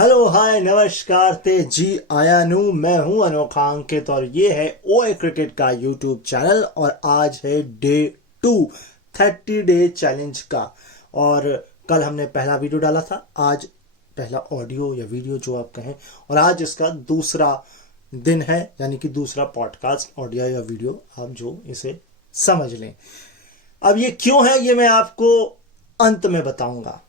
Hello hi नमस्कार जी आया नू मैं हूं अनोखा अंकित और ये है ओए क्रिकेट का यूट्यूब चैनल और आज है डे 2 30 डे चैलेंज का। और कल हमने पहला वीडियो डाला था, आज पहला ऑडियो या वीडियो जो आप कहें, और आज इसका दूसरा दिन है, यानी कि दूसरा पॉडकास्ट ऑडियो या वीडियो आप जो इसे समझ लें। अब ये क्यों है ये मैं आपको अंत में बताऊंगा।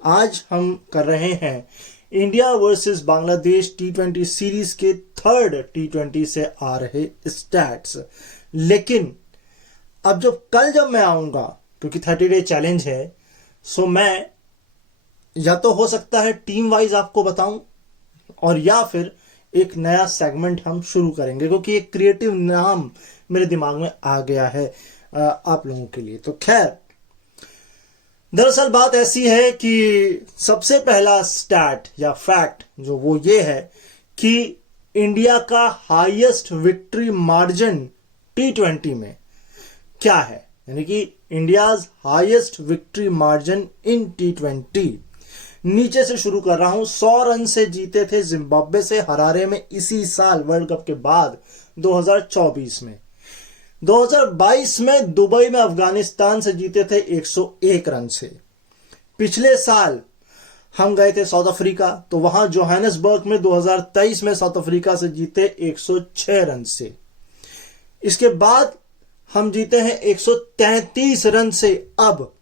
आज हम कर रहे हैं India versus Bangladesh T20 series के थर्ड T20 से आ रहे स्टैट्स। लेकिन अब जब मैं आऊंगा, क्योंकि 30 डे चैलेंज है, सो मैं या तो हो सकता है टीम वाइज आपको बताऊं और या फिर एक नया सेगमेंट हम शुरू करेंगे, क्योंकि एक क्रिएटिव नाम मेरे दिमाग में आ गया है आप लोगों के लिए। तो खैर, दरअसल बात ऐसी है कि सबसे पहला स्टैट या फैक्ट जो वो ये है कि इंडिया का हाईएस्ट विक्ट्री मार्जिन T20 में क्या है, यानी कि India's highest victory margin in T20। नीचे से शुरू कर रहा हूं। 100 रन से जीते थे जिम्बाब्वे से हरारे में इसी साल वर्ल्ड कप के बाद 2024 में। 2022 में दुबई में अफगानिस्तान से जीते थे 101 रन से। पिछले साल हम गए थे साउथ अफ्रीका, तो वहां जोहानिसबर्ग में 2023 में साउथ अफ्रीका से जीते 106 रन से। इसके बाद हम जीते हैं 133 रन से। अब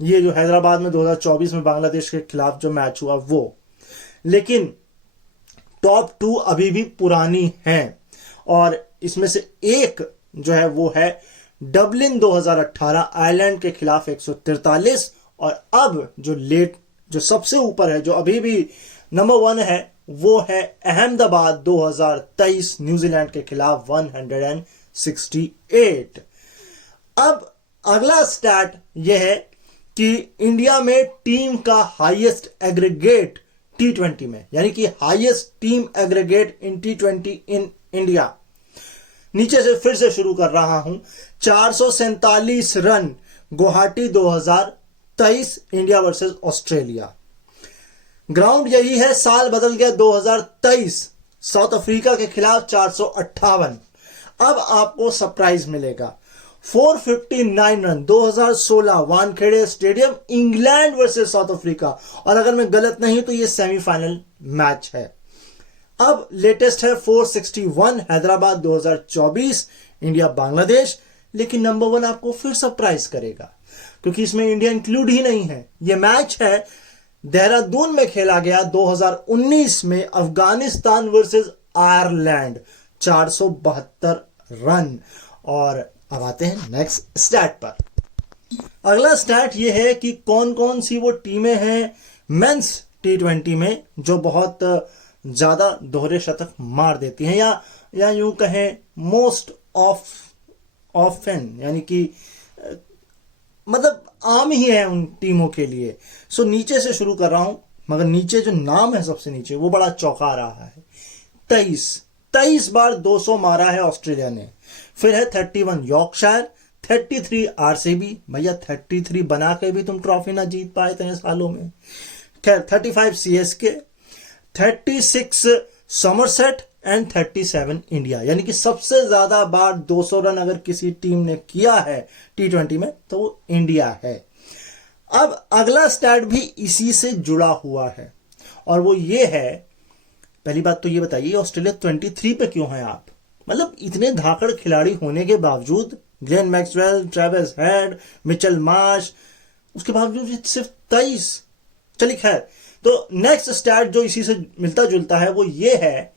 ये जो हैदराबाद में 2024 में बांग्लादेश के खिलाफ जो मैच हुआ वो, लेकिन टॉप 2 अभी भी पुरानी हैं और इसमें से एक जो है वो है डबलिन 2018 आयरलैंड के खिलाफ 143, और अब जो सबसे ऊपर है, जो अभी भी नंबर 1 है, वो है अहमदाबाद 2023 न्यूजीलैंड के खिलाफ 168। अब अगला स्टैट यह है कि इंडिया में टीम का हाईएस्ट एग्रीगेट T20 में, यानी कि highest team aggregate in T20 in India. नीचे से फिर से शुरू कर रहा हूं। 447 run Guwahati 2023 India versus Australia. Ground यही है, साल बदल गया 2023 साउथ अफ्रीका के खिलाफ 458। अब आपको सरप्राइज मिलेगा। 459 run 2016 Wankhede stadium England versus South Africa, और अगर मैं गलत नहीं तो ये सेमीफाइनल मैच है। अब लेटेस्ट है 461 हैदराबाद 2024 इंडिया बांग्लादेश। लेकिन नंबर 1 आपको फिर सरप्राइज करेगा, क्योंकि इसमें इंडिया इंक्लूड ही नहीं है। यह मैच है देहरादून में खेला गया 2019 में अफगानिस्तान वर्सेस आयरलैंड, 472 रन। और अब आते हैं नेक्स्ट स्टैट पर। अगला स्टैट यह है कि कौन कौन सी वो टीमें हैं मेंस T20 में जो बहुत ज्यादा दोहरे शतक मार देती हैं, या यूं कहें मोस्ट ऑफन, यानी कि मतलब आम ही है उन टीमों के लिए। सो नीचे से शुरू कर रहा हूं, मगर नीचे जो नाम है सबसे नीचे वो बड़ा चौंका रहा है। 23 बार 200 मारा है ऑस्ट्रेलिया ने। फिर है 31 यॉर्कशायर, 33 RCB। भैया 33 बना के भी तुम ट्रॉफी ना जीत पाए इतने सालों में। खैर 35 CSK, 36 समरसेट एंड 37 इंडिया, यानी कि सबसे ज्यादा बार 200 रन अगर किसी टीम ने किया है T20 में तो वो इंडिया है। अब अगला स्टैट भी इसी से जुड़ा हुआ है, और वो ये है, पहली बात तो ये बताइए ऑस्ट्रेलिया 23 पे क्यों है आप? मतलब इतने धाकड़ खिलाड़ी होने के बावजूद, Glenn Maxwell, Travis head, Mitchell Marsh, उसके बावजूद सिर्फ 23। चलिए खैर, तो नेक्स्ट स्टैट जो इसी से मिलता जुलता है वो ये है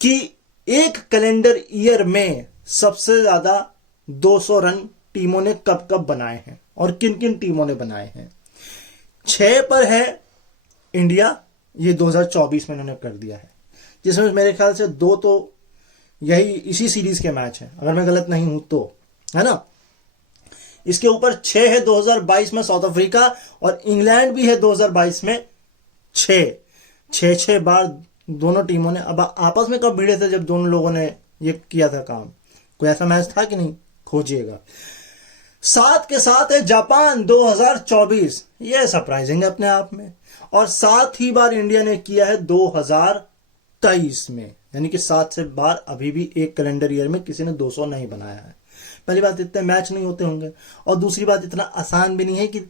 कि एक कैलेंडर ईयर में सबसे ज्यादा 200 रन टीमों ने कब कब बनाए हैं और किन किन टीमों ने बनाए हैं। 6 पर है इंडिया, ये 2024 में इन्होंने कर दिया है, जिसमें मेरे ख्याल से 2 तो यही इसी सीरीज के मैच हैं, अगर मैं गलत नहीं हूं तो, है ना। इसके ऊपर 6 है 2022 में साउथ अफ्रीका, और इंग्लैंड भी है 2022 में 6 बार दोनों टीमों ने। अब आपस में कब भिड़े थे जब दोनों लोगों ने ये किया था काम? कोई ऐसा मैच था कि नहीं? खोजिएगा। साथ के साथ है जापान 2024, यह सरप्राइजिंग है अपने आप में। और 7 ही बार इंडिया ने किया है 2023 में, यानी कि 7 से बार अभी भी एक कैलेंडर ईयर में किसी ने 200 नहीं बनाया है। पहली बात, इतने मैच नहीं होते होंगे, और दूसरी बात, इतना आसान भी नहीं है कि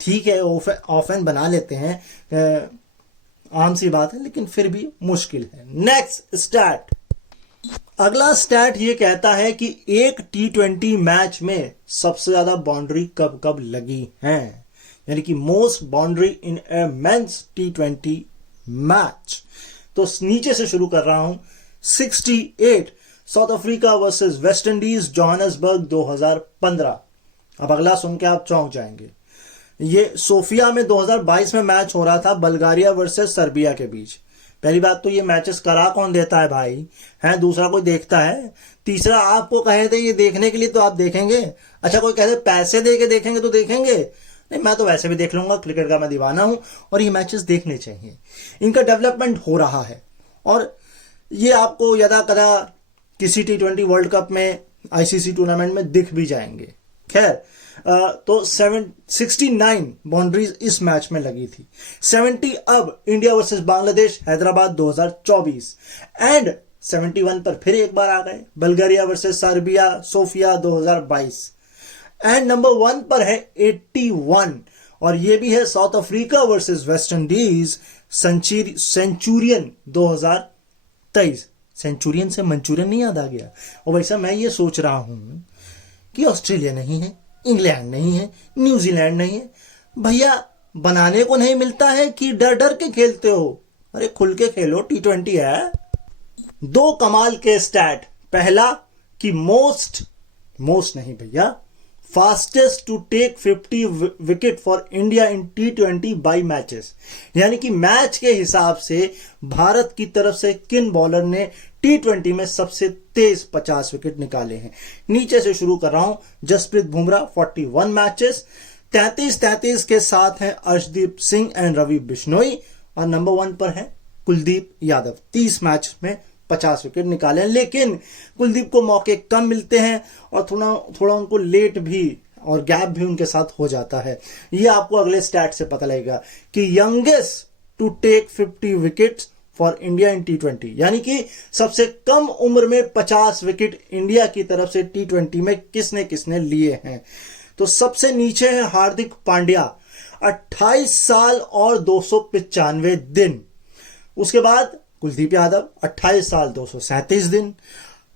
ठीक है ऑफेन बना लेते हैं, आम सी बात है, लेकिन फिर भी मुश्किल है। नेक्स्ट स्टैट, अगला स्टैट ये कहता है कि एक T20 मैच में सबसे ज्यादा बाउंड्री कब कब लगी है, यानी कि most boundary in a men's T20 match. तो नीचे से शुरू कर रहा हूं, 68 South Africa versus West Indies Johannesburg 2015। अब अगला सुन के आप चौंक जाएंगे, ये सोफिया में 2022 में मैच हो रहा था बल्गारिया वर्सेस सर्बिया के बीच। पहली बात तो ये मैचेस करा कौन देता है भाई, है दूसरा कोई देखता है? तीसरा, आपको कहे थे ये देखने के लिए तो आप देखेंगे? अच्छा, कोई कहे पैसे दे के देखेंगे तो देखेंगे? नहीं, मैं तो वैसे भी देख लूंगा, क्रिकेट का मैं दीवाना हूं और ये मैचेस देखने चाहिए। इनका डेवलपमेंट हो रहा है और ये आपको यदा कदा किसी T20 वर्ल्ड कप में, ICC टूर्नामेंट में दिख भी जाएंगे। खैर, तो 69 बाउंड्रीज इस मैच में लगी थी। 70 अब India versus Bangladesh Hyderabad 2024, and 71 पर फिर एक बार आ गए Bulgaria versus Serbia Sofia 2022, and number 1 पर है 81, और ये भी है South Africa versus West Indies Centurion 2023। Centurion से मंचूरियन नहीं याद आ गया? और वैसा मैं ये सोच रहा हूं कि ऑस्ट्रेलिया नहीं है, इंग्लैंड नहीं है, न्यूजीलैंड नहीं है, भैया बनाने को नहीं मिलता है कि डर डर के खेलते हो? अरे खुल के खेलो, T20 है। 2 कमाल के स्टैट, पहला कि मोस्ट नहीं भैया, fastest to take 50 wicket for India in T20 by matches, यानी कि मैच के हिसाब से भारत की तरफ से किन बॉलर ने T20 में सबसे तेज 50 विकेट निकाले हैं। नीचे से शुरू कर रहा हूं, जसप्रीत बुमराह 41 मैचेस, 33 के साथ हैं अर्शदीप सिंह एंड रवि बिश्नोई, और नंबर 1 पर है कुलदीप यादव, 30 मैच में 50 विकेट निकाले हैं। लेकिन कुलदीप को मौके कम मिलते हैं और थोड़ा उनको लेट भी और गैप भी उनके साथ हो जाता है। ये आपको अगले स्टैट से पता लगेगा कि youngest to take 50 wickets for India in T20, यानी कि सबसे कम उम्र में 50 विकेट इंडिया की तरफ से T20 में किसने किसने लिए हैं। तो सबसे नीचे है हार्दिक पांड्या, 28 साल और 295 दिन। उसके बाद कुलदीप यादव 28 साल 237 दिन।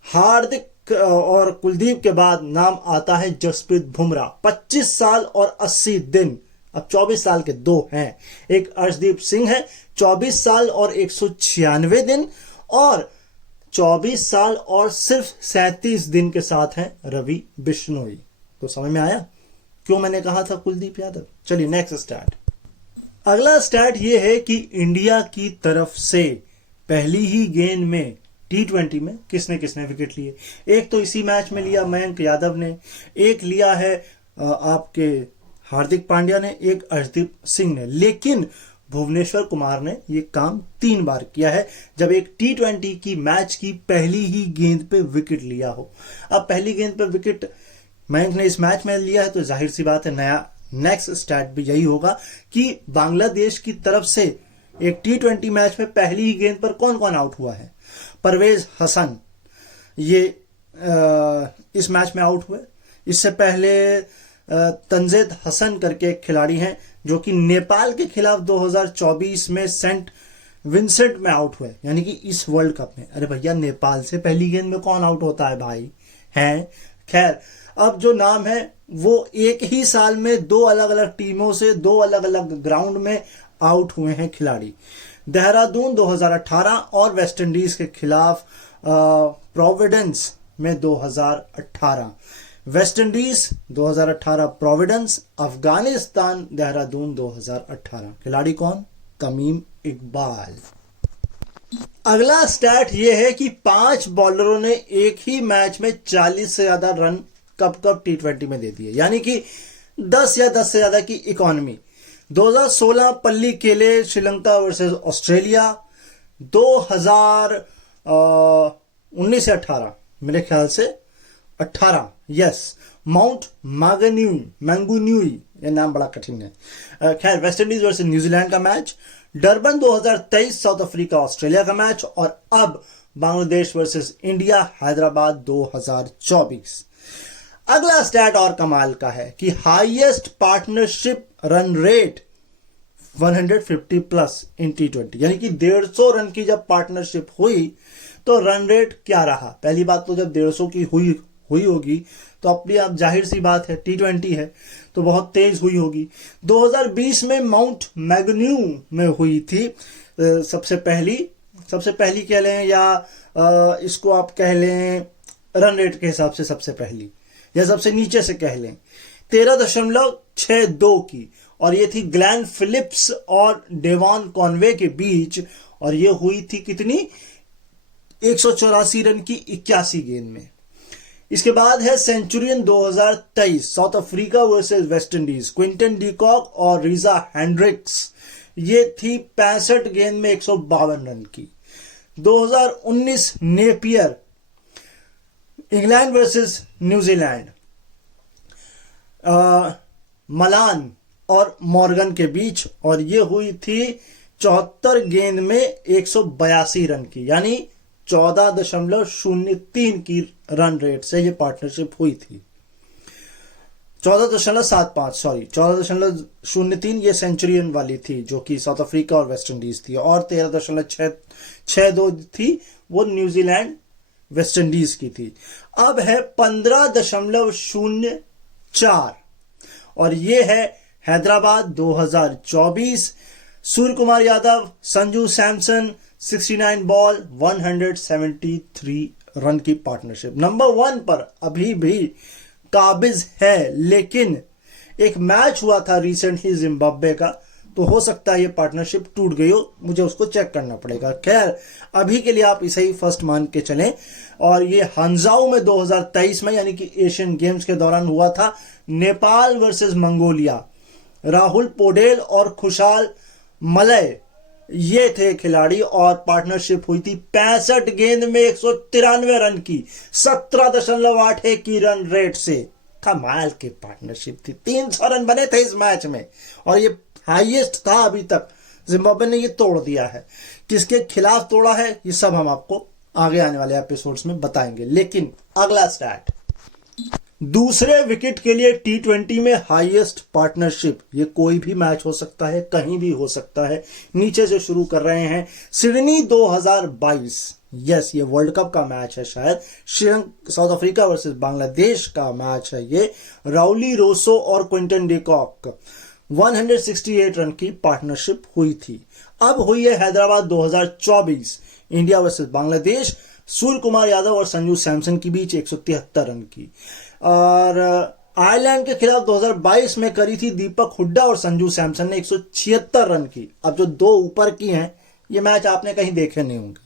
हार्दिक और कुलदीप के बाद नाम आता है जसप्रीत बुमराह, 25 साल और 80 दिन। अब 24 साल के 2 हैं, एक अर्शदीप सिंह है 24 साल और 196 दिन, और 24 साल और सिर्फ 37 दिन के साथ हैं रवि बिश्नोई। तो समझ में आया क्यों मैंने कहा था कुलदीप यादव? चलिए नेक्स्ट स्टैट। अगला स्टैट ये है कि इंडिया की तरफ से पहली ही गेंद में T20 में किसने किसने विकेट लिए। एक तो इसी मैच में लिया मयंक यादव ने, एक लिया है आपके हार्दिक पांड्या ने, एक अर्शदीप सिंह ने। लेकिन भुवनेश्वर कुमार ने यह काम 3 बार किया है जब एक T20 की मैच की पहली ही गेंद पे विकेट लिया हो। अब पहली गेंद पे विकेट मयंक ने इस मैच में लिया है तो जाहिर सी बात है नया नेक्स्ट स्टैट भी यही होगा कि बांग्लादेश की तरफ से एक T20 मैच में पहली ही गेंद पर कौन कौन आउट हुआ है। परवेज हसन ये इस मैच में आउट हुए। इससे पहले तंजेद हसन करके एक खिलाड़ी हैं जो कि नेपाल के खिलाफ 2024 में सेंट विंसेंट में आउट हुए, यानी कि इस वर्ल्ड कप में। अरे भैया नेपाल से पहली गेंद में कौन आउट होता है भाई, हैं? खैर, अब जो नाम है वो एक ही साल में 2 अलग अलग टीमों से 2 अलग अलग ग्राउंड में आउट हुए हैं खिलाड़ी। देहरादून 2018 और वेस्ट इंडीज के खिलाफ प्रोविडेंस में 2018, West Indies 2018 Providence, Afghanistan Dehradun 2018। खिलाड़ी कौन? तमीम इकबाल। अगला स्टैट यह है कि 5 बॉलरों ने एक ही मैच में 40 से ज्यादा रन कब T20 में दे दिए, यानी कि 10 या 10 से ज्यादा की इकोनॉमी। 2016 पल्ली केले श्रीलंका वर्सेस ऑस्ट्रेलिया, 2019 से 18 मेरे ख्याल से 18, यस, माउंट मैंगुन्यूई, ये नाम बड़ा कठिन है। खैर, वेस्ट इंडीज वर्सेस न्यूजीलैंड का match, Durban 2023 south Africa Australia का मैच, और अब बांग्लादेश वर्सेस इंडिया हैदराबाद 2024। अगला स्टैट और कमाल का है कि highest partnership run rate 150 plus in T20, यानी कि 150 रन की जब पार्टनरशिप हुई तो रन रेट क्या रहा। पहली बात तो जब 150 की हुई होगी तो अपनी आप जाहिर सी बात है T20 है तो बहुत तेज हुई होगी। 2020 में माउंट मैंगन्यू में हुई थी सबसे पहली कह लें, या इसको आप कह लें रन रेट के हिसाब से सबसे पहली, या सबसे नीचे से कह लें, 13.62 की, और ये थी ग्लैन फिलिप्स और डेवान कॉनवे के बीच, और ये हुई थी कितनी, 184 रन की 81 गेंद में। इसके बाद है Centurion 2023 south Africa versus West Indies, Quinton de Kock और रीजा हेंड्रिक्स, ये थी 65 गेंद में 152 रन की। 2019 Napier England versus New Zealand, Malan और मॉर्गन के बीच, और ये हुई थी 74 गेंद में 182 रन की, यानी 14.03 की रन रेट से ये पार्टनरशिप हुई थी। 14.03 ये सेंचुरियन वाली थी जो कि साउथ अफ्रीका और वेस्ट इंडीज थी, और 13.62 थी वो न्यूजीलैंड वेस्ट इंडीज की थी। अब है 15.04, और ये है हैदराबाद 2024, सूर्य कुमार यादव, संजू सैमसन, 69 बॉल 173 रन की पार्टनरशिप। नंबर 1 पर अभी भी काबिज है, लेकिन एक मैच हुआ था रिसेंटली जिम्बाब्वे का, तो हो सकता है ये पार्टनरशिप टूट गई हो, मुझे उसको चेक करना पड़ेगा। खैर, अभी के लिए आप इसे ही फर्स्ट मान के चलें। और ये हंजाऊ में 2023 में, यानी कि एशियन गेम्स के दौरान हुआ था, नेपाल वर्सेस मंगोलिया। राहुल पोडेल और खुशाल मलय ये थे खिलाड़ी, और पार्टनरशिप हुई थी 65 गेंद में 193 रन की, 17.81 की रन रेट से। कमाल की पार्टनरशिप थी, 300 रन बने थे इस मैच में, और ये हाईएस्ट था अभी तक। जिम्बाब्वे ने ये तोड़ दिया है। किसके खिलाफ तोड़ा है ये सब हम आपको आगे आने वाले एपिसोड्स में बताएंगे। लेकिन अगला स्टैट, दूसरे विकेट के लिए T20 में हाईएस्ट पार्टनरशिप, ये कोई भी मैच हो सकता है, कहीं भी हो सकता है। नीचे से शुरू कर रहे हैं, सिडनी 2022, यस, ये वर्ल्ड कप का मैच है शायद, साउथ अफ्रीका वर्सेस बांग्लादेश का मैच है ये। राउली रोसो और क्विंटन डीकॉक, 168 रन की पार्टनरशिप हुई थी। अब हुई है हैदराबाद 2024, इंडिया वर्सेस बांग्लादेश, सूर्य कुमार यादव और संजू सैमसन के बीच 173 रन की। और आयरलैंड के खिलाफ 2022 में करी थी दीपक हुड्डा और संजू सैमसन ने 176 रन की। अब जो दो ऊपर की हैं, ये मैच आपने कहीं देखे नहीं होंगे,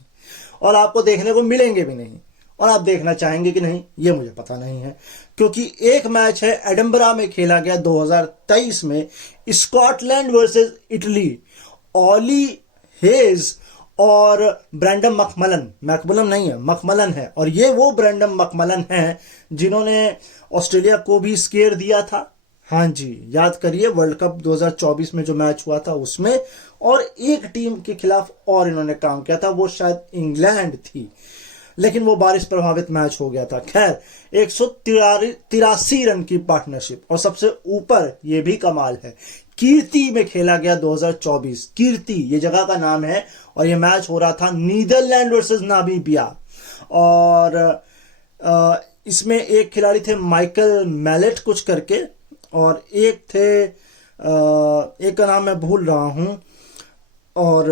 और आपको देखने को मिलेंगे भी नहीं, और आप देखना चाहेंगे कि नहीं ये मुझे पता नहीं है, क्योंकि एक मैच है एडिनबरा में खेला गया 2023 में, स्कॉटलैंड वर्सेस इटली। ऑली हेज और ब्रैंडम मैकमलन नहीं है, मकमलन है, और ये वो ब्रैंडम मकमलन है जिन्होंने ऑस्ट्रेलिया को भी स्केयर दिया था। हाँ जी, याद करिए वर्ल्ड कप 2024 में जो मैच हुआ था उसमें, और एक टीम के खिलाफ और इन्होंने काम किया था, वो शायद इंग्लैंड थी, लेकिन वो बारिश प्रभावित मैच हो गया था। खैर, 183 रन की पार्टनरशिप, और सबसे ऊपर ये भी कमाल है, कीर्ति में खेला गया 2024, कीर्ति ये जगह का नाम है, और ये मैच हो रहा था नीदरलैंड वर्सेस नामीबिया। और इसमें एक खिलाड़ी थे माइकल मैलेट कुछ करके, और एक थे एक का नाम मैं भूल रहा हूं, और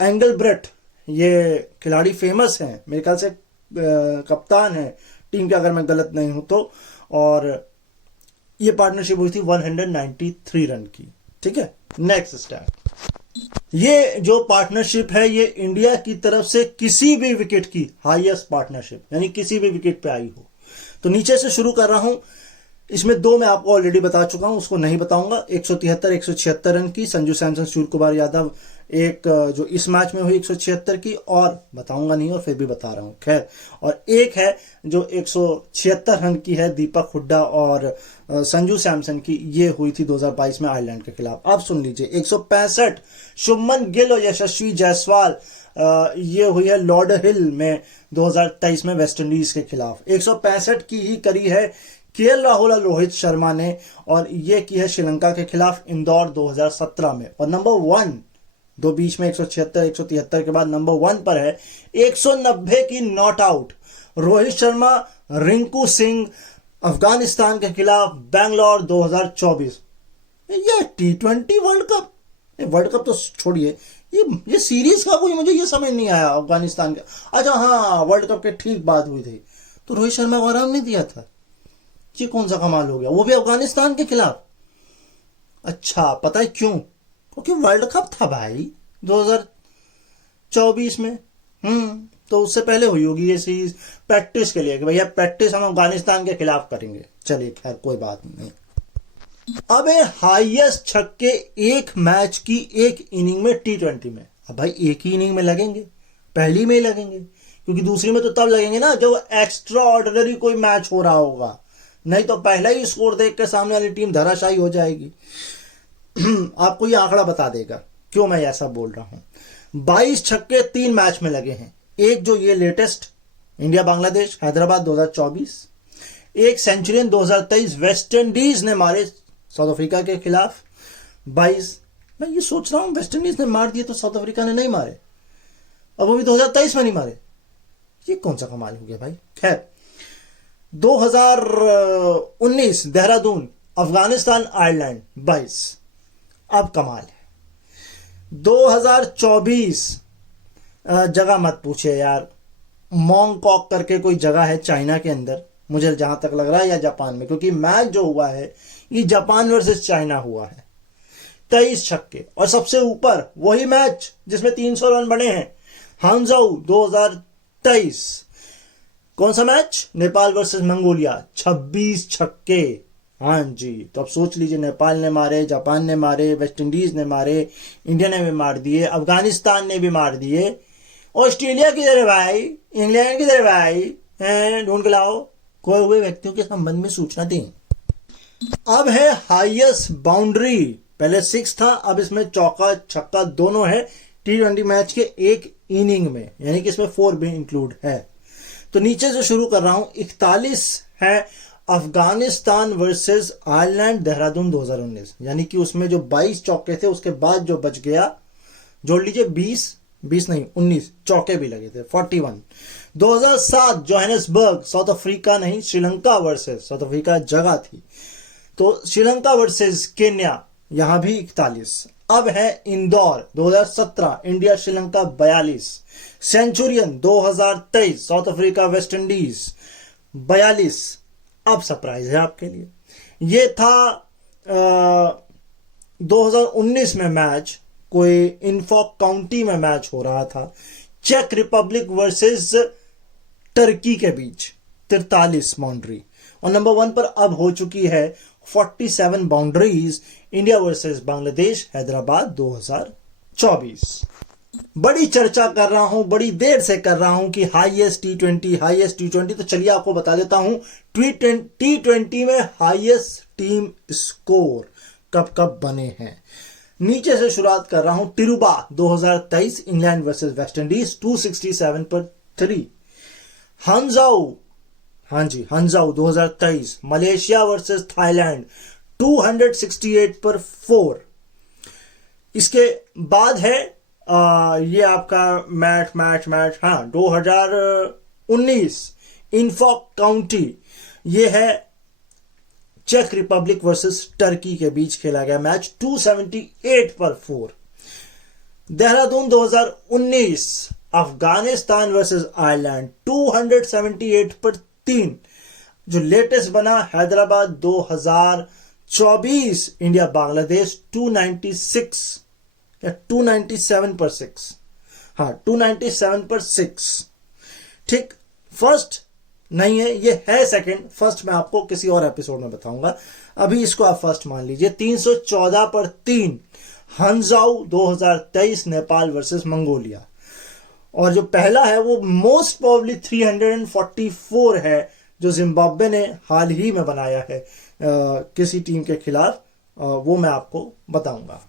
एंगल ब्रेट, ये खिलाड़ी फेमस हैं, मेरे ख्याल से कप्तान है टीम के, अगर मैं गलत नहीं हूं तो। और ये पार्टनरशिप हुई थी 193 रन की। ठीक है, नेक्स्ट स्टैट, ये जो पार्टनरशिप है ये इंडिया की तरफ से किसी भी विकेट की हाईएस्ट पार्टनरशिप, यानी किसी भी विकेट पे आई हो। तो नीचे से शुरू कर रहा हूं, इसमें दो मैं आपको ऑलरेडी बता चुका हूं, उसको नहीं बताऊंगा। 173 176 रन की संजू सैमसन, सूर्य कुमार यादव, एक जो इस मैच में हुई 176 की, और बताऊंगा नहीं और फिर भी बता रहा हूं, खैर। और एक है जो 176 रन की है, दीपक हुड्डा और संजू सैमसन की, ये हुई थी 2022 में आयरलैंड के खिलाफ। अब सुन लीजिए, 165 शुभमन गिल और यशस्वी जायसवाल, ये हुई है लॉर्ड हिल में 2023 में वेस्ट इंडीज के खिलाफ। 165 की ही करी है केएल राहुल और रोहित शर्मा ने, और ये की है श्रीलंका के खिलाफ इंदौर 2017 में। और नंबर 1, दो बीच में 176 173 के बाद नंबर 1 पर है 190 की नॉट आउट, रोहित शर्मा, रिंकू सिंह, अफगानिस्तान के खिलाफ बेंगलोर 2024। ये T20 world cup, world cup तो छोड़िए, ये सीरीज का कोई मुझे ये समझ नहीं आया अफगानिस्तान का। अच्छा हाँ, वर्ल्ड कप के ठीक बात हुई थी तो रोहित शर्मा को आराम नहीं दिया था, ये कौन सा कमाल हो गया, वो भी अफगानिस्तान के खिलाफ। अच्छा, पता है क्यों? क्योंकि वर्ल्ड कप था भाई 2024 में। तो उससे पहले हुई होगी ये सीरीज प्रैक्टिस के लिए कि भैया प्रैक्टिस हम अफगानिस्तान के खिलाफ करेंगे। चलिए खैर कोई बात नहीं। अब हाईएस्ट छक्के एक मैच की एक इनिंग में T20 में। अब भाई एक ही इनिंग में लगेंगे, पहली में ही लगेंगे, क्योंकि दूसरी में तो तब लगेंगे ना जब एक्स्ट्रा ऑर्डिनरी कोई मैच हो रहा होगा, नहीं तो पहला ही स्कोर देख के सामने वाली टीम धराशायी हो जाएगी। आपको ये आंकड़ा बता देगा क्यों मैं ऐसा बोल रहा हूं। 22 छक्के 3 मैच में लगे हैं। एक जो ये लेटेस्ट इंडिया बांग्लादेश हैदराबाद 2024, एक सेंचुरियन 2023 वेस्ट इंडीज ने मारे साउथ अफ्रीका के खिलाफ 22। मैं ये सोच रहा हूं वेस्ट इंडीज ने मार दिए तो साउथ अफ्रीका ने नहीं मारे, अब वो भी 2023 में नहीं मारे, ये कौन सा कमाल हो गया भाई। खैर, 2019 देहरादून अफगानिस्तान आयरलैंड 22, अब कमाल है। 2024 जगह मत पूछे यार, मोंगकॉक करके कोई जगह है चाइना के अंदर, मुझे जहां तक लग रहा है, या जापान में, क्योंकि मैच जो हुआ है ये जापान वर्सेस चाइना हुआ है। 23 छक्के, और सबसे ऊपर वही मैच जिसमें 300 रन बने हैं, हांगझोउ 2023। कौन सा मैच? नेपाल वर्सेस मंगोलिया, 26 छक्के। हाँ जी, तो अब सोच लीजिए, नेपाल ने मारे, जापान ने मारे, वेस्ट इंडीज ने मारे, इंडिया ने भी मार दिए, अफगानिस्तान ने भी मार दिए, ऑस्ट्रेलिया किधर है भाई, इंग्लैंड किधर है भाई, ढूंढ के लाओ। खोए हुए व्यक्तियों के संबंध में सूचना दें। अब है हाईएस्ट बाउंड्री, पहले 6 था, अब इसमें चौका छक्का दोनों है T20 मैच के एक इनिंग में, यानी कि इसमें 4 भी इंक्लूड है। तो नीचे से शुरू कर रहा हूं। 41 है अफगानिस्तान वर्सेस आयरलैंड देहरादून 2019, यानी कि उसमें जो 22 चौके थे उसके बाद जो बच गया, जोड़ लीजिए 20 नहीं 19 चौके भी लगे थे, 41। 2007 जोहानिसबर्ग, साउथ अफ्रीका नहीं श्रीलंका वर्सेस, साउथ अफ्रीका जगह थी, तो श्रीलंका वर्सेस केन्या, यहां भी 41। अब है Indore 2017 India Sri Lanka 42। Centurion 2023 south Africa West Indies 42। अब सरप्राइज है आपके लिए, ये था 2019 में मैच, कोई इन्फॉक काउंटी में मैच हो रहा था, चेक रिपब्लिक वर्सेस टर्की के बीच, 43 बाउंड्री। और नंबर 1 पर अब हो चुकी है 47 boundaries, India versus Bangladesh Hyderabad 2024। बड़ी चर्चा कर रहा हूं, बड़ी देर से कर रहा हूं कि हाईएस्ट T20, तो चलिए आपको बता देता हूं T20 में हाईएस्ट टीम स्कोर कब कब बने हैं। नीचे से शुरुआत कर रहा हूं। तिरुबा 2023 इंग्लैंड वर्सेस वेस्ट इंडीज 267 पर 3। हांगझोउ, हाँ जी हांगझोउ 2023 मलेशिया वर्सेस थाईलैंड 268 पर 4। इसके बाद है ये आपका मैच हाँ 2019 इन्फॉक काउंटी, ये है चेक रिपब्लिक वर्सेस टर्की के बीच खेला गया मैच, 278 पर 4। देहरादून 2019 अफगानिस्तान वर्सेस आयरलैंड 278 पर 3। जो लेटेस्ट बना हैदराबाद 2024 इंडिया बांग्लादेश 296 या 297 पर 6, हाँ 297 पर 6। ठीक, फर्स्ट नहीं है, ये है सेकंड। फर्स्ट मैं आपको किसी और एपिसोड में बताऊंगा, अभी इसको आप फर्स्ट मान लीजिए। 314 पर 3 हंजाऊ 2023 नेपाल वर्सेस मंगोलिया। और जो पहला है वो मोस्ट प्रोबेबली 344 है जो जिम्बाब्वे ने हाल ही में बनाया है किसी टीम के खिलाफ, वो मैं आपको बताऊंगा।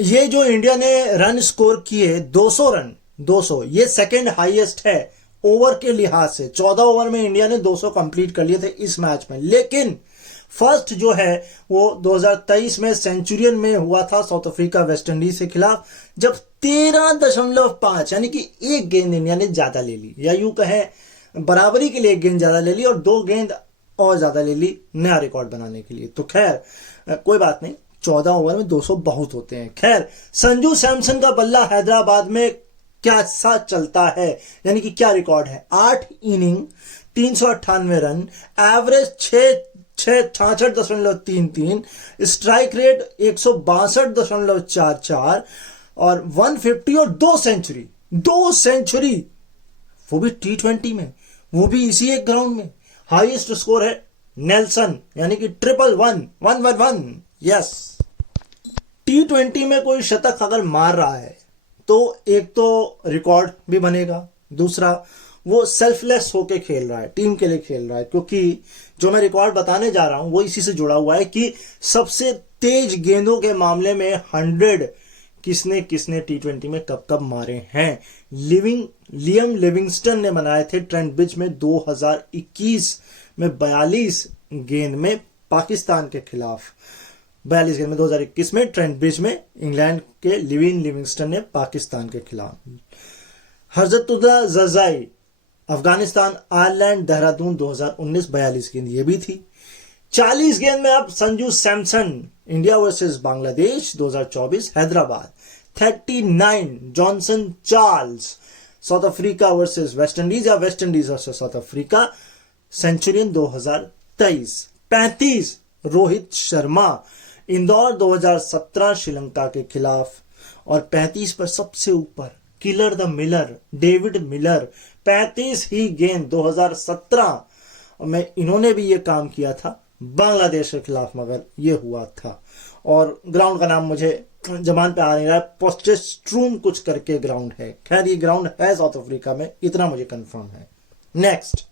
ये जो इंडिया ने रन स्कोर किए 200 रन, 200, ये सेकंड हाईएस्ट है ओवर के लिहाज से। 14 ओवर में इंडिया ने 200 कंप्लीट कर लिए थे इस मैच में। लेकिन फर्स्ट जो है वो 2023 में सेंचुरियन में हुआ था साउथ अफ्रीका वेस्ट इंडीज के खिलाफ, जब 13.5 यानी कि एक गेंद इंडिया ने ज्यादा ले ली, या यूं कहें बराबरी के लिए एक गेंद ज्यादा ले ली और 2 गेंद और ज्यादा ले ली नया रिकॉर्ड बनाने के लिए। तो खैर कोई बात नहीं, 14 ओवर में 200 बहुत होते हैं। खैर संजू सैमसन का बल्ला हैदराबाद में क्या सा चलता है, यानी कि क्या रिकॉर्ड है? 8 inning 398 run, average 66.33, strike rate 162.44 और 150 और 2 सेंचुरी, वो भी T20 में, वो भी इसी एक ग्राउंड में। हाईएस्ट स्कोर है नेल्सन, यानी कि 111, यस। T20 में कोई शतक अगर मार रहा है तो एक तो रिकॉर्ड भी बनेगा, दूसरा वो सेल्फलेस होके खेल रहा है, टीम के लिए खेल रहा है। क्योंकि जो मैं रिकॉर्ड बताने जा रहा हूं वो इसी से जुड़ा हुआ है कि सबसे तेज गेंदों के मामले में 100 किसने T20 में कब कब मारे हैं। लियम लिविंगस्टन ने बनाए थे ट्रेंट ब्रिज में 2021 में 42 गेंद में पाकिस्तान के खिलाफ। 42 गेंद में 2021 में ट्रेंट ब्रिज में इंग्लैंड के लिविंगस्टन ने पाकिस्तान के खिलाफ। हरजतुल्ला जरजाई अफगानिस्तान आयरलैंड देहरादून 2019 42 गेंद ये भी थी। 40 गेंद में अब Sanju Samson India versus Bangladesh 2024 Hyderabad. 39 Johnson Charles South Africa versus West Indies या West Indies versus South Africa Centurion 2023। 35 Rohit Sharma Indore 2017 Sri Lanka के खिलाफ। और 35 पर सबसे ऊपर killer the Miller David Miller 35 ही गेंद 2017 में इन्होंने भी ये काम किया था बांग्लादेश के खिलाफ, मगर ये हुआ था। और ग्राउंड का नाम मुझे जबान पे आ नहीं रहा है, पोस्टेस्ट्रूम कुछ करके ग्राउंड है। खैर ये ग्राउंड है साउथ अफ्रीका में, इतना मुझे कंफर्म है। नेक्स्ट,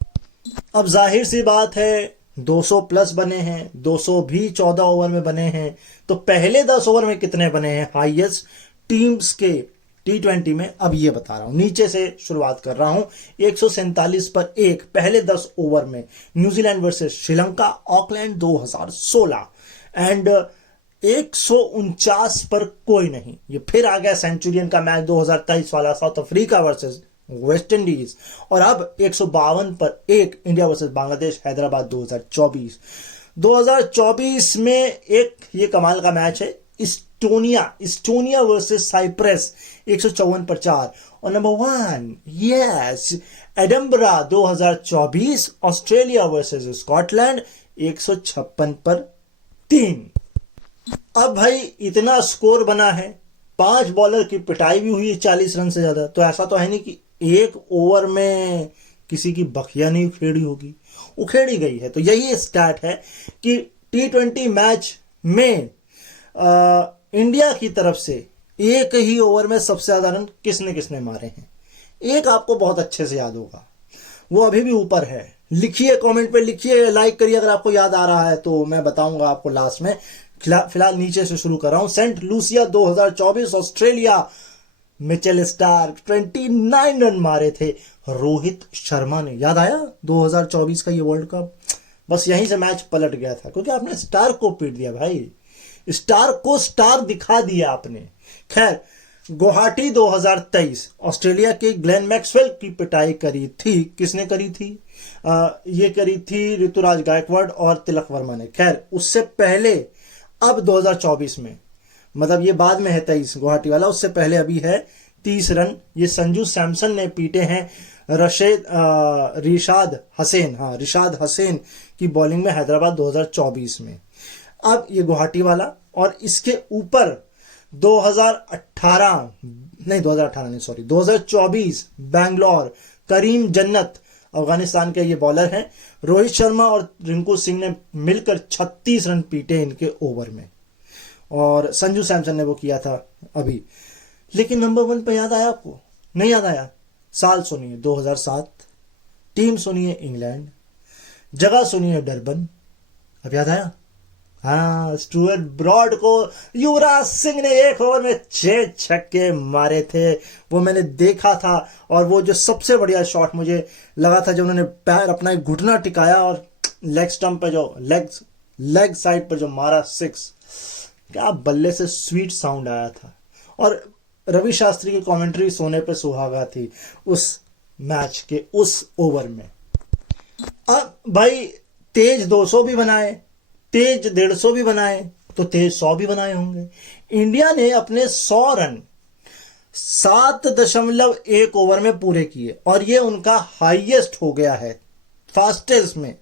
अब जाहिर सी बात है 200 प्लस बने हैं, 200 भी 14 ओवर में बने हैं। तो पहले 10 ओवर में कितने बने हैं हाईएस्ट टीम्स के T20 में, अब ये बता रहा हूं। नीचे से शुरुआत कर रहा हूं। 147 पर 1 पहले 10 ओवर में New Zealand versus Sri Lanka Auckland 2016 and 149 पर कोई नहीं। ये फिर आ गया सेंचुरियन का मैच 2023 वाला south Africa versus West Indies. और अब 152 पर 1 इंडिया वर्सेस बांग्लादेश हैदराबाद 2024 में एक ये कमाल का मैच है इस्टोनिया वर्सेस साइप्रस 154 पर 4। और number 1 yes Edinburgh 2024 Australia versus Scotland 156 पर 3। अब भाई इतना स्कोर बना है, 5 बॉलर की पिटाई भी हुई है 40 रन से ज्यादा। तो ऐसा तो है नहीं कि एक ओवर में किसी की बखिया नहीं उखेड़ी होगी, उखेड़ी गई है। तो यही स्टैट है कि T20 मैच में इंडिया की तरफ से एक ही ओवर में सबसे ज्यादा रन किसने मारे हैं। एक आपको बहुत अच्छे से याद होगा, वो अभी भी ऊपर है। लिखिए, कमेंट पे लिखिए, लाइक करिए अगर आपको याद आ रहा है तो मैं बताऊंगा आपको लास्ट में। फिलहाल नीचे से शुरू कर रहा हूं। Saint Lucia 2024 Australia, Mitchell Starc 29 run मारे थे रोहित शर्मा ने। याद आया 2024 का ये वर्ल्ड कप, बस यहीं से मैच पलट गया था क्योंकि आपने स्टार्क को पीट दिया भाई, स्टार्क को स्टार दिखा दिया आपने। खैर गुवाहाटी 2023 ऑस्ट्रेलिया के ग्लेन मैक्सवेल की पिटाई करी थी। किसने करी थी? ये करी थी ऋतुराज गायकवाड़ और तिलक वर्मा ने। खैर उससे पहले अब 2024 में, मतलब ये बाद में है 23 गुवाहाटी वाला, उससे पहले अभी है 30 रन ये संजू सैमसन ने पीटे हैं रिशाद हसैन की बॉलिंग में हैदराबाद 2024 में। अब ये गुवाहाटी वाला, और इसके ऊपर 2024 बैंगलोर करीम जन्नत अफगानिस्तान के ये बॉलर हैं। रोहित शर्मा और रिंकू सिंह ने मिलकर 36 रन पीटे इनके ओवर में, और संजू सैमसन ने वो किया था अभी। लेकिन नंबर 1 पे याद आया आपको? नहीं याद आया? साल सुनिए 2007, टीम सुनिए इंग्लैंड, जगह सुनिए डरबन। अब याद आया? हाँ, स्टुअर्ट ब्रॉड को युवराज सिंह ने 1 ओवर में 6 छक्के मारे थे, वो मैंने देखा था। और वो जो सबसे बढ़िया शॉट मुझे लगा था, जब उन्होंने पैर अपना एक घुटना टिकाया और लेग स्टंप पे जो लेग साइड पर जो मारा 6, क्या बल्ले से स्वीट साउंड आया था। और रवि शास्त्री की कमेंट्री सोने पे सुहागा थी उस मैच के उस ओवर में। अब भाई तेज 200 भी बनाए, तेज 150 भी बनाए, तो तेज 100 भी बनाए होंगे। इंडिया ने अपने 100 रन 7.1 ओवर में पूरे किए, और ये उनका हाईएस्ट हो गया है फास्टेस्ट में,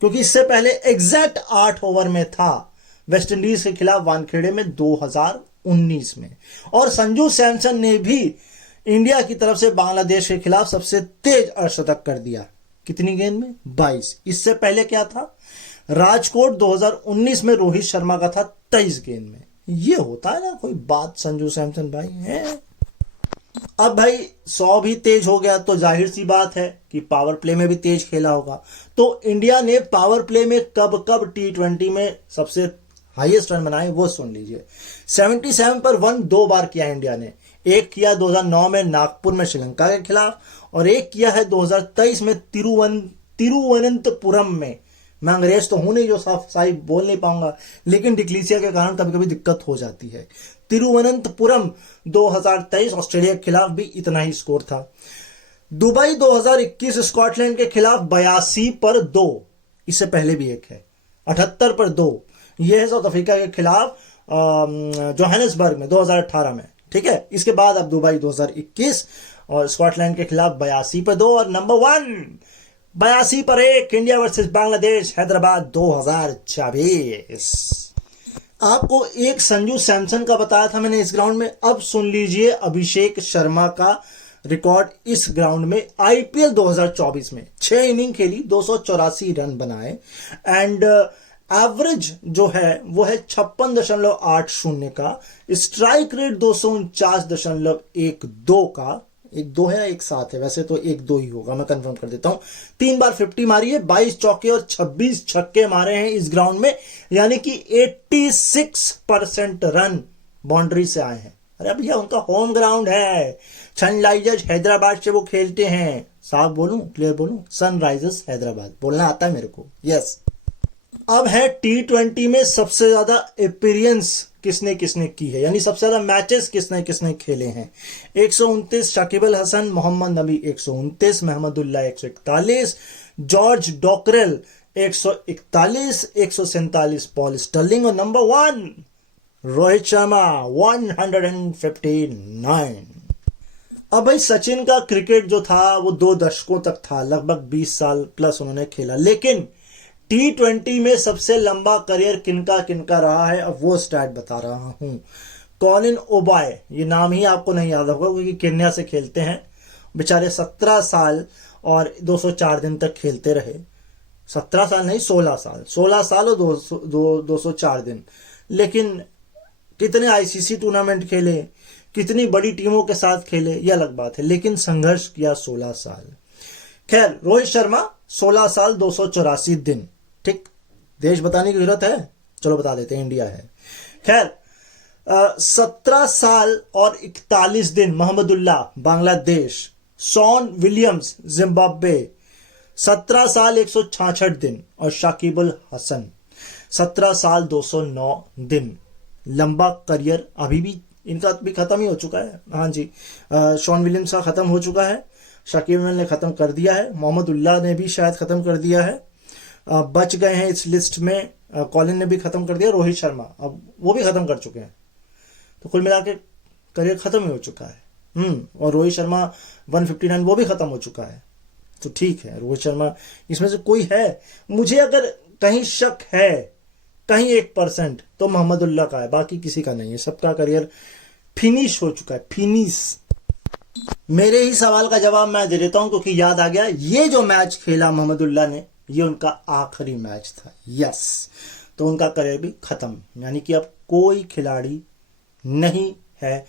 क्योंकि इससे पहले एग्जैक्ट 8 ओवर में था वेस्ट इंडीज के खिलाफ वानखेड़े में 2019 में। और संजू सैमसन ने भी इंडिया की तरफ से बांग्लादेश के खिलाफ सबसे तेज अर्धशतक कर दिया। कितनी गेंद में? 22। इससे पहले क्या था? राजकोट 2019 में रोहित शर्मा का था 23 गेंद में। ये होता है ना कोई बात संजू सैमसन भाई है। अब भाई 100 भी तेज हो गया तो जाहिर सी बात है कि पावर प्ले में भी तेज खेला होगा। तो इंडिया ने पावर प्ले में कब कब T20 में सबसे हाईएस्ट रन बनाए वो सुन लीजिए। 77 पर 1 2 बार किया इंडिया ने। एक किया 2009 में नागपुर में श्रीलंका के खिलाफ, और एक किया है 2023 में तिरुवनंतपुरम में। मैं अंग्रेज तो हूं नहीं जो साफ साही बोल नहीं पाऊंगा, लेकिन डिक्लीसिया के कारण कभी कभी दिक्कत हो जाती है। तिरुवनंतपुरम 2023 ऑस्ट्रेलिया के खिलाफ भी इतना ही स्कोर था। दुबई 2021 स्कॉटलैंड के खिलाफ 82 पर 2, इससे पहले भी एक है 78 पर 2, यह है साउथ अफ्रीका के खिलाफ जोहानिसबर्ग में 2018 में। ठीक है, इसके बाद अब दुबई 2021 और स्कॉटलैंड के खिलाफ 82 पर 2, और नंबर 1 82 पर 1 इंडिया वर्सेस बांग्लादेश हैदराबाद 2024। आपको एक संजू सैमसन का बताया था मैंने इस ग्राउंड में। अब सुन लीजिए अभिषेक शर्मा का रिकॉर्ड इस ग्राउंड में। आईपीएल 2024 में 6 इनिंग खेली, 284 रन बनाए, एंड एवरेज जो है वो है 56.80 का। स्ट्राइक रेट 249.12 का। 1-2 है या 1-7 है? वैसे तो 1-2 ही होगा, मैं कंफर्म कर देता हूं। 3 बार 50 मारी है, 22 चौके और 26 छक्के मारे हैं इस ग्राउंड में, यानी कि 86% रन बाउंड्री से आए हैं। अरे भैया उनका होम ग्राउंड है, सनराइजर्स हैदराबाद से वो खेलते हैं। साफ बोलूं, क्लियर बोलूं, सनराइजर्स हैदराबाद बोलना आता है मेरे को। यस। अब है T20 में सबसे ज्यादा अपीयरेंस किसने किसने की है, यानी सबसे ज्यादा मैचेस किसने किसने खेले हैं। 129 Shakib Al Hasan, Mohammad Nabi 129, Mahmudullah 141, George Dockrell 141, 147 Paul Stirling, और नंबर 1 रोहित शर्मा 159। अब भाई सचिन का क्रिकेट जो था वो 2 दशकों तक था, लगभग 20 साल प्लस उन्होंने खेला। लेकिन T20 में सबसे लंबा करियर किनका किनका रहा है, अब वो स्टैट बता रहा हूं। कॉलिन ओबाय, ये नाम ही आपको नहीं याद होगा क्योंकि केन्या से खेलते हैं। बेचारे 17 साल और 204 दिन तक खेलते रहे। 17 साल नहीं, 16 साल, 16 साल और 204 दिन। लेकिन कितने आईसीसी टूर्नामेंट खेले, कितनी बड़ी टीमों के साथ खेले, यह अलग बात है, लेकिन संघर्ष किया 16 साल। खैर, रोहित शर्मा 16 साल 284 दिन। ठीक, देश बताने की जरूरत है? चलो बता देते हैं, इंडिया है। खैर, 17 साल और 41 दिन Mahmudullah Bangladesh, Sean Williams Zimbabwe 17 साल 166 दिन, और शाकिब अल हसन 17 साल 209 दिन। लंबा करियर अभी भी इनका भी खत्म ही हो चुका है। हाँ जी, शॉन विलियम्स का खत्म हो चुका है, शाकिब ने खत्म कर दिया है, मोहम्मदुल्लाह ने भी शायद खत्म कर दिया है। बच गए हैं इस लिस्ट में, कॉलिन ने भी खत्म कर दिया, रोहित शर्मा अब वो भी खत्म कर चुके हैं। तो कुल मिला के करियर खत्म ही हो चुका है। और रोहित शर्मा 159 वो भी खत्म हो चुका है। तो ठीक है, रोहित शर्मा इसमें से कोई है। मुझे अगर कहीं शक है, कहीं 1% तो मोहम्मदुल्लाह का है, बाकी किसी का नहीं है। सबका करियर फिनिश हो चुका है, फिनिश। मेरे ही सवाल का जवाब मैं दे देता हूं, क्योंकि याद आ गया, ये जो मैच खेला मोहम्मदुल्लाह ने, ये उनका आखिरी मैच था। यस, तो उनका करियर भी खत्म, यानी कि अब कोई खिलाड़ी नहीं है।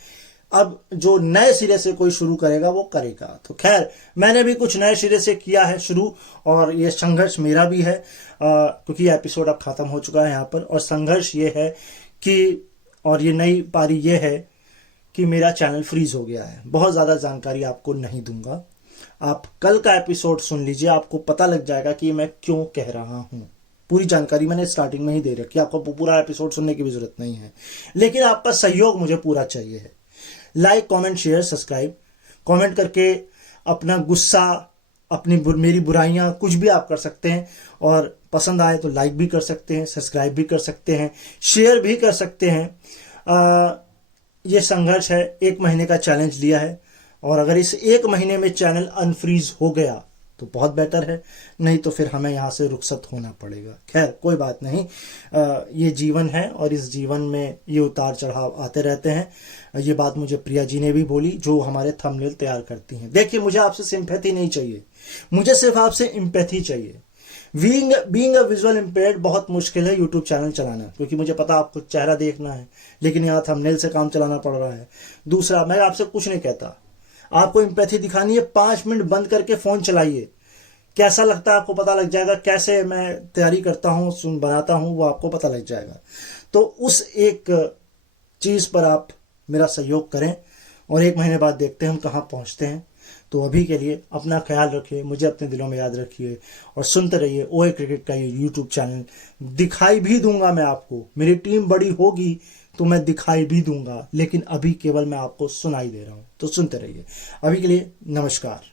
अब जो नए सिरे से कोई शुरू करेगा वो करेगा। तो खैर, मैंने भी कुछ नए सिरे से किया है शुरू, और ये संघर्ष मेरा भी है, क्योंकि एपिसोड अब खत्म हो चुका है यहाँ पर। और संघर्ष ये है कि, और ये नई पारी ये है कि मेरा चैनल फ्रीज हो गया है। बहुत ज़्यादा जानकारी आपको नहीं दूंगा, आप कल का एपिसोड सुन लीजिए, आपको पता लग जाएगा कि मैं क्यों कह रहा हूँ। पूरी जानकारी मैंने स्टार्टिंग में ही दे रखी है, आपको पूरा एपिसोड सुनने की भी जरूरत नहीं है, लेकिन आपका सहयोग मुझे पूरा चाहिए है। Like, comment, share, subscribe, comment करके अपना गुस्सा, अपनी मेरी बुराइयां, कुछ भी आप कर सकते हैं। और पसंद आए तो लाइक भी कर सकते हैं, सब्सक्राइब भी कर सकते हैं, शेयर भी कर सकते हैं। ये संघर्ष है, 1 महीने का चैलेंज लिया है, और अगर इस 1 महीने में चैनल अनफ्रीज हो गया तो बहुत बेटर है, नहीं तो फिर हमें यहाँ से रुखसत होना पड़ेगा। खैर, कोई बात नहीं, ये जीवन है, और इस जीवन में ये उतार चढ़ाव आते रहते हैं। ये बात मुझे प्रिया जी ने भी बोली, जो हमारे थंबनेल तैयार करती हैं। देखिए, मुझे आपसे सिंपैथी नहीं चाहिए, मुझे सिर्फ आपसे एम्पैथी चाहिए। बीइंग अ विजुअल इम्पेयर्ड बहुत मुश्किल है यूट्यूब चैनल चलाना, क्योंकि मुझे पता आपको चेहरा देखना है, लेकिन यहाँ थंबनेल से काम चलाना पड़ रहा है। दूसरा, मैं आपसे कुछ नहीं कहता, आपको एम्पैथी दिखानी है, 5 मिनट बंद करके फोन चलाइए, कैसा लगता है आपको पता लग जाएगा। कैसे मैं तैयारी करता हूँ, बनाता हूँ, वो आपको पता लग जाएगा। तो उस एक चीज पर आप मेरा सहयोग करें, और 1 महीने बाद देखते हैं हम कहाँ पहुंचते हैं। तो अभी के लिए अपना ख्याल रखिए, मुझे अपने दिलों में याद रखिए, और सुनते रहिए ओए क्रिकेट का ये यूट्यूब चैनल। दिखाई भी दूंगा मैं आपको, मेरी टीम बड़ी होगी तो मैं दिखाई भी दूंगा, लेकिन अभी केवल मैं आपको सुनाई दे रहा हूं। तो सुनते रहिए। अभी के लिए नमस्कार।